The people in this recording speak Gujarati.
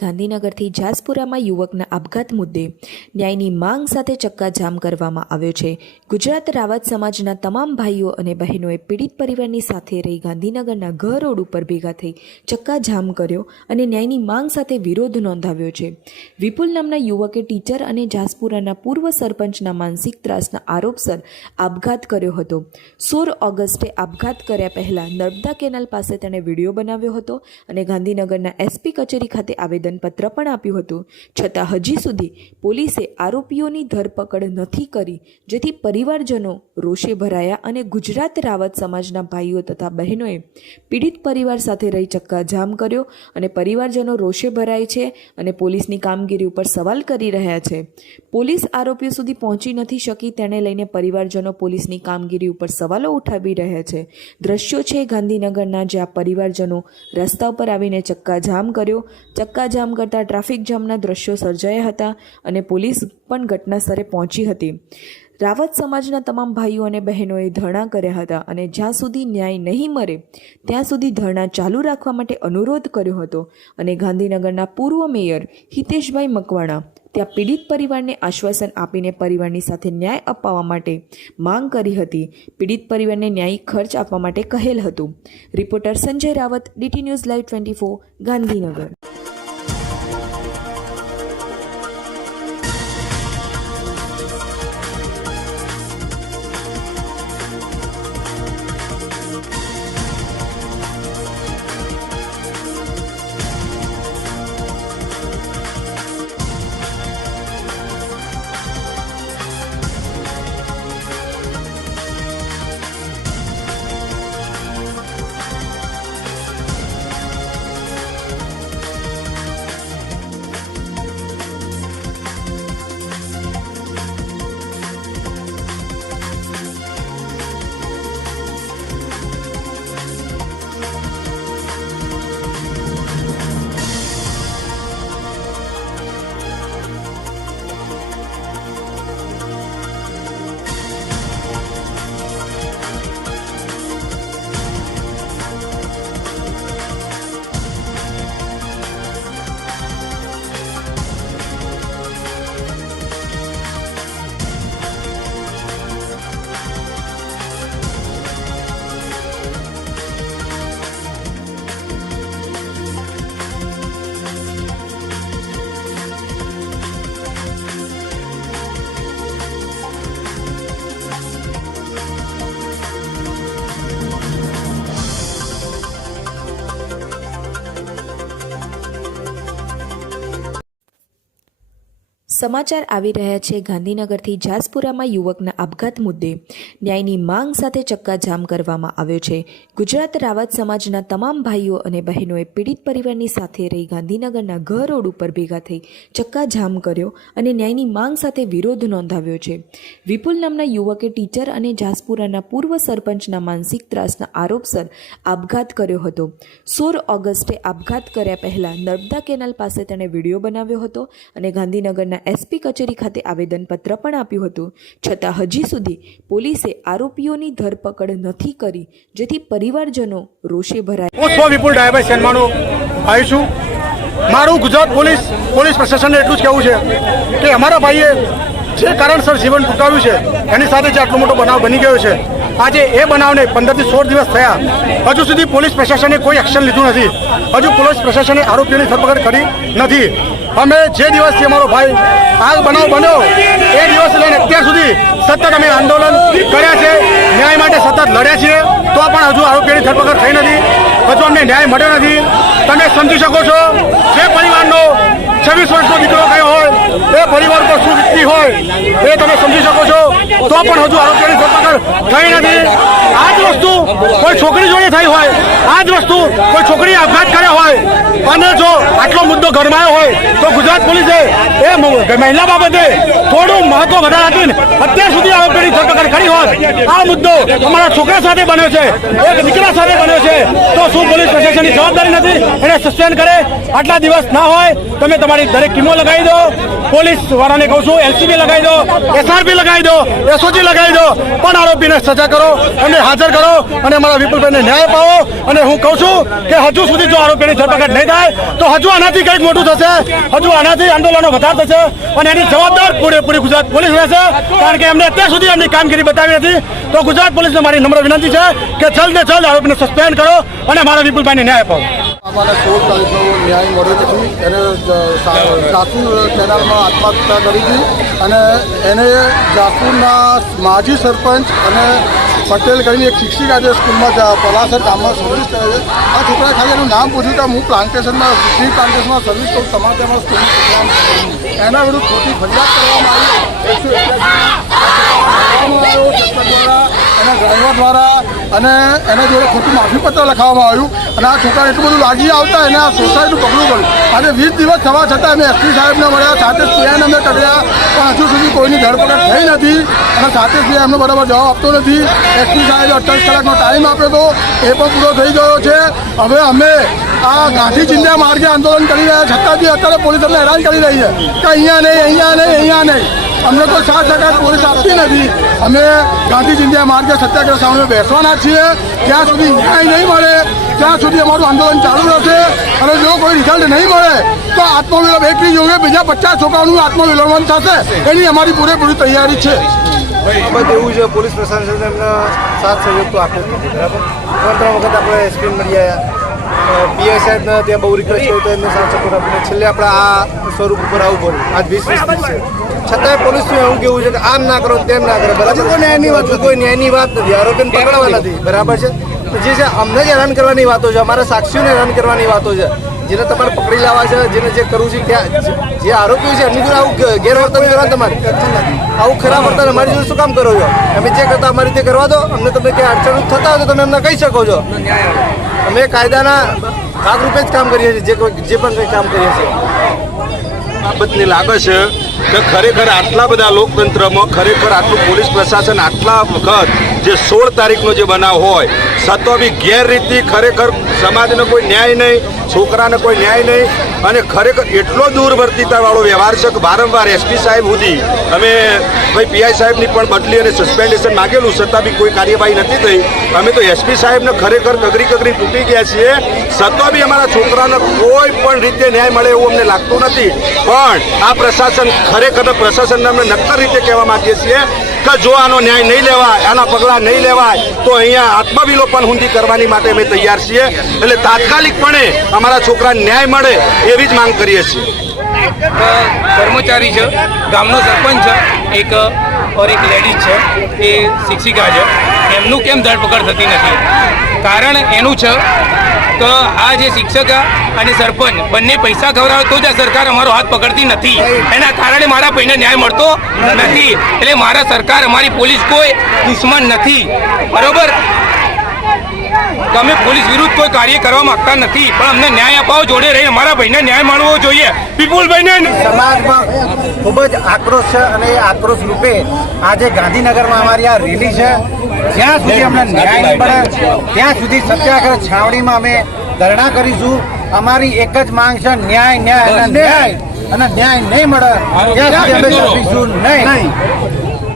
ગાંધીનગરથી જાસપુરામાં યુવકના આપઘાત મુદ્દે ન્યાયની માંગ સાથે ચક્કાજામ કરવામાં આવ્યો છે. ગુજરાત રાવત સમાજના તમામ ભાઈઓ અને બહેનોએ પીડિત પરિવારની સાથે રહી ગાંધીનગરના ઘર રોડ ઉપર ભેગા થઈ ચક્કાજામ કર્યો અને ન્યાયની માંગ સાથે વિરોધ નોંધાવ્યો છે. વિપુલ નામના યુવકે ટીચર અને જાસપુરાના પૂર્વ સરપંચના માનસિક ત્રાસના આરોપસર આપઘાત કર્યો હતો. સોળ ઓગસ્ટે આપઘાત કર્યા પહેલા નર્મદા કેનાલ પાસે તેણે વીડિયો બનાવ્યો હતો અને ગાંધીનગરના એસપી કચેરી ખાતે આવેદનપત્ર પણ આપ્યું હતું. છતાં હજી સુધી પોલીસે આરોપીઓની ધરપકડ નથી કરી, જેથી પરિવારજનો રોષે ભરાયા અને ગુજરાત રાવત સમાજના ભાઈઓ તથા બહેનોએ પીડિત પરિવાર સાથે રહી ચક્કાજામ કર્યો અને પરિવારજનો રોષે ભરાય છે અને પોલીસની કામગીરી ઉપર સવાલ કરી રહ્યા છે. પોલીસ આરોપીઓ સુધી પહોંચી નથી શકી તેને લઈને પરિવારજનો પોલીસની કામગીરી ઉપર સવાલો ઉઠાવી રહ્યા છે. દ્રશ્યો છે ગાંધીનગરના જ્યાં પરિવારજનો રસ્તા ઉપર આવીને ચક્કાજામ કર્યો. ચક્કાજામ કરતા ટ્રાફિક જામના દ્રશ્યો સર્જાયા હતા અને પોલીસ પણ ઘટનાસ્થળે પહોંચી હતી. રાવત સમાજના તમામ ભાઈઓ અને બહેનોએ ધરણા કર્યા હતા અને જ્યાં સુધી ન્યાય નહીં મળે, ત્યાં સુધી ધરણા ચાલુ રાખવા માટે અનુરોધ કર્યો હતો અને ગાંધીનગરના પૂર્વ મેયર હિતેશભાઈ મકવાણા ત્યાં પીડિત પરિવારને આશ્વાસન આપીને પરિવારની સાથે ન્યાય અપાવવા માટે માંગ કરી હતી. પીડિત પરિવારને ન્યાયિક ખર્ચ આપવા માટે કહેલ હતું. Reporter Sanjay Rawat, DT news live twenty Gandhinagar. સમાચાર આવી રહ્યા છે. ગાંધીનગરથી જાસપુરામાં યુવકના આપઘાત મુદ્દે ન્યાયની માંગ સાથે ચક્કાજામ કરવામાં આવ્યો છે. ગુજરાત રાવત સમાજના તમામ ભાઈઓ અને બહેનોએ પીડિત પરિવારની સાથે રહી ગાંધીનગરના ઘર રોડ ઉપર ભેગા થઈ ચક્કાજામ કર્યો અને ન્યાયની માંગ સાથે વિરોધ નોંધાવ્યો છે. વિપુલ નામના યુવકે ટીચર અને જાસપુરાના પૂર્વ સરપંચના માનસિક ત્રાસના આરોપસર આપઘાત કર્યો હતો. સોળ ઓગસ્ટે આપઘાત કર્યા પહેલાં નર્મદા કેનાલ પાસે તેણે વીડિયો બનાવ્યો હતો અને ગાંધીનગરના એસપી કચેરી ખાતે આવેદનપત્ર પણ આપ્યું હતું. છતાં હજી સુધી પોલીસે આરોપીઓની ધરપકડ નથી કરી, જેથી પરિવારજનો રોષે ભરાય. હું સ્વ વિપુલ ડાયાભાઈ શર્માનો આવી મારું ગુજરાત પોલીસ પોલીસ પ્રશાસનને એટલું જ કહેવું છે કે અમારા ભાઈએ જે કારણસર જીવન ટૂંકાવ્યું છે, એની સાથે જે આટલો મોટો બનાવ બની ગયો છે, આજે એ બનાવને પંદરથી સોળ દિવસ થયા. હજુ સુધી પોલીસ પ્રશાસને કોઈ એક્શન લીધું નથી. હજુ પોલીસ પ્રશાસને આરોપીઓની ધરપકડ કરી નથી. અમે જે દિવસથી અમારો ભાઈ આ બનાવ બન્યો, એ દિવસ લઈને અત્યાર સુધી સતત અમે આંદોલન કર્યા છે. ન્યાય માટે સતત લડ્યા છીએ. તો પણ હજુ આરોપીની ધરપકડ થઈ નથી. હજુ અમને ન્યાય મળ્યો નથી. તમે સમજી શકો છો, જે પરિવારનો છવ્વીસ વર્ષનો દીકરો કયો હોય, એ પરિવાર પર શું વીતતી હોય, એ તમે સમજી શકો છો. તો પણ હજુ આરોપીઓની ધરપકડ થઈ નથી. આ જ વસ્તુ કોઈ છોકરી જોડે થઈ હોય. આ જ વસ્તુ કોઈ છોકરીએ આપઘાત કર્યો હોય. અને જો આટલો મુદ્દો ગરમાયો હોય, તો ગુજરાત પોલીસે એ મહિલા બાબતે થોડું મહત્વ વધારે આપીને અત્યાર સુધી આરોપીની ધરપકડ કરી હોત આ મુદ્દો અમારા છોકરા સાથે બન્યો છે. એક દીકરા સાથે બન્યો છે. તો શું પોલીસ પ્રશાસનની જવાબદારી નથી? એને સસ્પેન્ડ કરે. આટલા દિવસ ના હોય, તમે તમારી દરેક ટીમો લગાવી દો. પોલીસ વાળાને કહું છું, એલસીબી લગાવી દો, એસઆરપી લગાવી દો. એસઓજી લગાવી દો. પણ આરોપીને સજા કરો અને હાજર કરો અને અમારા વિપુલભાઈને ન્યાય પાવો અને હું કહું છું કે હજુ સુધી જો આરોપીની ધરપકડ નહીં થાય, તો હજુ આનાથી કંઈક મોટું થશે. હજુ આનાથી આંદોલનો વધારે થશે અને એની જવાબદાર પૂરેપૂરી ગુજરાત પોલીસ રહેશે. કારણ કે એમને અત્યાર સુધી એમની કામગીરી બતાવી નથી તો ગુજરાત પોલીસને મારી નમ્ર વિનંતી છે કે જલ્દ ને જલ્દ આરોપીને સસ્પેન્ડ કરો અને મારા વિપુલભાઈને ન્યાય અપાવો. અમારે સોળ ન્યાય મળ્યો નથી એને જ- સા- કેનાલમાં આત્મહત્યા કરી હતી અને એને જાસૂરના માજી સરપંચ અને પટેલ કરીને એક શિક્ષિકા જે સ્કૂલમાં પલાસર ગામમાં સર્વિસ કરે છે. આ છોકરાએ ખાલી એનું નામ પૂછ્યું કે હું પ્લાન્ટેશનમાં ટી પ્લાન્ટેશનમાં સર્વિસ કરું, તમારે તેમાં સ્કૂલ એના વિરુદ્ધ ખોટી ફરિયાદ કરવામાં આવી આવ્યો સરપંચ દ્વારા એના ડ્રાઈવર દ્વારા અને એના જોડે ખોટું માફીપત્ર લખાવવામાં આવ્યું. અને આ છોકરા એટલું બધું લાગી આવતા એને આ સોસાયટીનું પગલું પડ્યું. આજે વીસ દિવસ થવા છતાં અમે એસપી સાહેબને મળ્યા, સાથે પીઆઈને અમે ટકર્યા. પણ હજુ સુધી કોઈની ધરપકડ થઈ નથી. અને સાથે જ અમને બરાબર જવાબ આપતો નથી. એસપી સાહેબે અઠ્યાવીસ કલાકનો ટાઈમ આપ્યો હતો. એ પણ પૂરો થઈ ગયો છે. હવે અમે આ ગાંધી ચિંધ્યા માર્ગે આંદોલન કરી રહ્યા, છતાં બી અત્યારે પોલીસ અમને હેરાન કરી રહી છે. કે અહીંયા નહીં અહીંયા નહીં અહીંયા નહીં. અમને તો સાત ટકા પોલીસ આપતી નથી. અમે ગાંધી માર્ગે સત્યાગ્રહ સામે બેસવાના છીએ. જ્યાં સુધી ન્યાય નહીં મળે, ત્યાં સુધી અમારું આંદોલન ચાલુ રહેશે અને જો કોઈ રિઝલ્ટ નહીં મળે, તો આત્મવિલોપ એકની જોડે બીજા પચાસ છોકરાઓનું આત્મવિલોપન થશે. એની અમારી પૂરેપૂરી તૈયારી છે. બાબત એવું છે, પોલીસ પ્રશાસન સાથ સહયોગ તો આપ્યો બરાબર? ત્રણ ત્રણ વખત આપણે એસપી મળી આવ્યા. પીઆઈ સાહેબને ત્યાં બહુ રિક્વેસ્ટ હોય તો એમને સાથ સપોર્ટ આપીને છેલ્લે આપણે આ સ્વરૂપ ઉપર આવવું પડ્યું આજ વીસ વીસ દિવસ છતાંય પોલીસનું એવું કેવું છે કે આમ ના કરો તેમ ના કરો. બરાબર? કોઈ ન્યાયની વાત કોઈ ન્યાયની વાત નથી. આરોપીને પકડવા નથી. બરાબર છે? જે છે અમને જ હેરાન કરવાની વાતો છે. અમારા સાક્ષીઓને હેરાન કરવાની વાતો છે. જેને તમારે પકડી લાવવા છે, જેને જે કરવું છે, ત્યાં જે- આરોપીઓ છે, એમની જોડે આવું ગેરવર્તન કરવા તમારે? આવું ખરાબ વર્તન અમારી જોડે શું કામ કરો છો? અમે જે કરતા અમારી રીતે કરવા દો, અમને તમે ક્યાં અડચણ થતા હોય તો તમે અમને કહી શકો છો. અમે કાયદાના ભાગરૂપે જ કામ કરીએ છીએ, જે જે પણ કંઈ કામ કરીએ છીએ. બાબતની લાગે છે કે ખરેખર આટલા બધા લોકતંત્રમાં ખરેખર આટલું પોલીસ પ્રશાસન આટલા વખત જે સોળ તારીખનો જે બનાવ હોય છતાં બી ગેરરીતિ, ખરેખર સમાજને કોઈ ન્યાય નહીં, છોકરાને કોઈ ન્યાય નહીં, અને ખરેખર એટલો દૂરવર્તિતાવાળો વ્યવહાર છે કે વારંવાર એસપી સાહેબ સુધી અમે ભાઈ પીઆઈ સાહેબની પણ બદલી અને સસ્પેન્ડેશન માગેલું, છતાં બી કોઈ કાર્યવાહી નથી થઈ. અમે તો એસપી સાહેબને ખરેખર કગરી કગરી તૂટી ગયા છીએ. છતાં બી અમારા છોકરાને કોઈ પણ રીતે ન્યાય મળે એવું અમને લાગતું નથી. પણ આ પ્રશાસન ખરેખર પ્રશાસનને અમે નક્કર રીતે કહેવા માંગીએ છીએ કે જો આનો ન્યાય નહીં લેવાય, આના પગલાં નહીં લેવાય, તો અહીંયા આત્મવિલોપન હુંડી કરવાની માટે અમે તૈયાર છીએ. એટલે તાત્કાલિકપણે અમારા છોકરાને ન્યાય મળે એવી જ માંગ કરીએ છીએ. કર્મચારી છે, ગામનો સરપંચ છે, એક ઓર એક લેડીઝ છે, એ શિક્ષિકા છે. એમનું કેમ ધરપકડ થતી નથી? કારણ એનું છે કે આ જે શિક્ષક અને સરપંચ, બંને પૈસા ખવડાવે તો જ આ સરકાર અમારો હાથ પકડતી નથી. એના કારણે મારા ભાઈને ન્યાય મળતો નથી. એટલે મારા સરકાર, અમારી પોલીસ કોઈ દુશ્મન નથી. બરોબર? તમે પોલીસ વિરુદ્ધ કોઈ કાર્ય કરવા માંગતા નથી પણ અમને ન્યાય અપાવો જોડે રહીને. અમારા ભાઈને ન્યાય મળવો જોઈએ. વિપુલભાઈને સમાજમાં ખૂબ જ આક્રોશ છે અને એ આક્રોશ રૂપે આજે ગાંધીનગરમાં અમારી આ રેલી છે. જ્યાં સુધી અમને ન્યાય નહીં મળે ત્યાં સુધી સત્યાગ્રહ છાવણીમાં અમે ધરણા કરીશું. અમારી એક જ માંગ છે ન્યાય ન્યાય અને ન્યાય. અને ન્યાય નહીં મળે ત્યાં સુધી અમે નહીં.